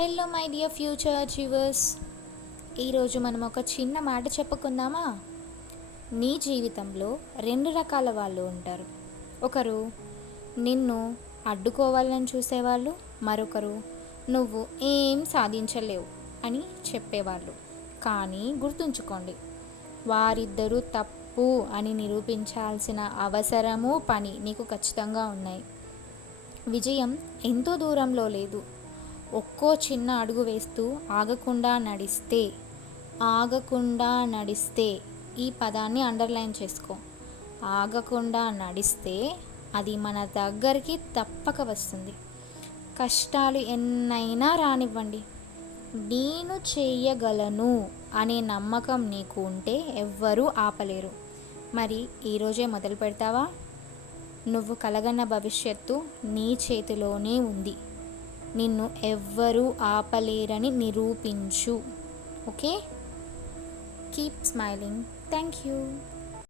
Hello my dear future achievers. ఈరోజు మనం ఒక చిన్న మాట చెప్పుకుందామా? నీ జీవితంలో రెండు రకాల వాళ్ళు ఉంటారు. ఒకరు నిన్ను అడ్డుకోవాలని చూసేవాళ్ళు మరొకరు నువ్వు ఏం సాధించలేవు అని చెప్పేవాళ్ళు. కానీ గుర్తుంచుకోండి వారిద్దరూ తప్పు అని నిరూపించాల్సిన అవసరము పని నీకు ఖచ్చితంగా ఉన్నాయి. విజయం ఎంతో దూరంలో లేదు. ఒక్కో చిన్న అడుగు వేస్తూ ఆగకుండా నడిస్తే ఆగకుండా నడిస్తే ఈ పదాన్ని అండర్లైన్ చేసుకో. ఆగకుండా నడిస్తే అది మన దగ్గరికి తప్పక వస్తుంది. కష్టాలు ఎన్నైనా రానివ్వండి. నేను చేయగలను అనే నమ్మకం నీకు ఉంటే ఎవ్వరూ ఆపలేరు. మరి ఈరోజే మొదలు పెడతావా? నువ్వు కలగన్న భవిష్యత్తు నీ చేతిలోనే ఉంది. నిన్ను ఎవ్వరూ ఆపలేరని నిరూపించు. Okay? Keep smiling thank you